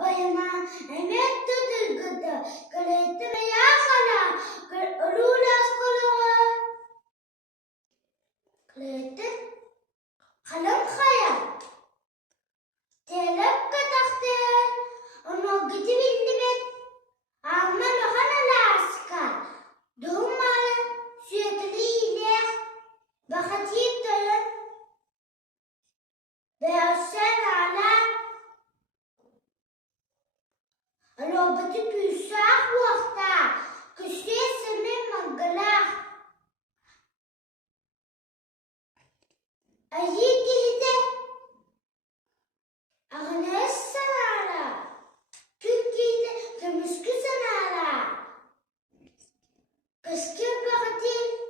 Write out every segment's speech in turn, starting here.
bayama emetto dilgada kalette ya khala rula skolo kalette khalam khaya telak kataxte ono gitibindi bet amma lohana laska dumal süetli iler bakhatiyet Versen ala roboti pusak wakta kushte seme magala ayi kide agnes sanala Türkiye'de temizki sanala kaske baktil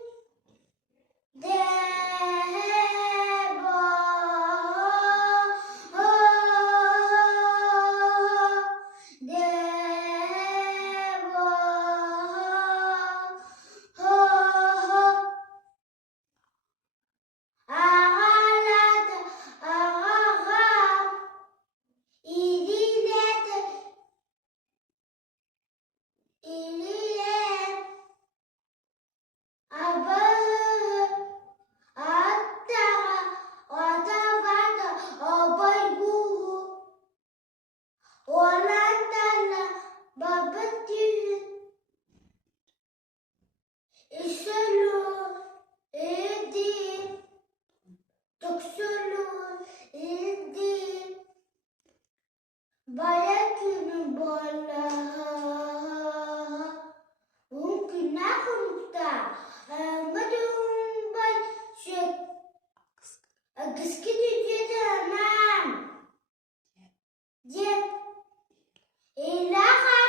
Balakını bolla, mungkin aku lupa. Madung bal shit, agak sedikit aman. Jet, ilaha.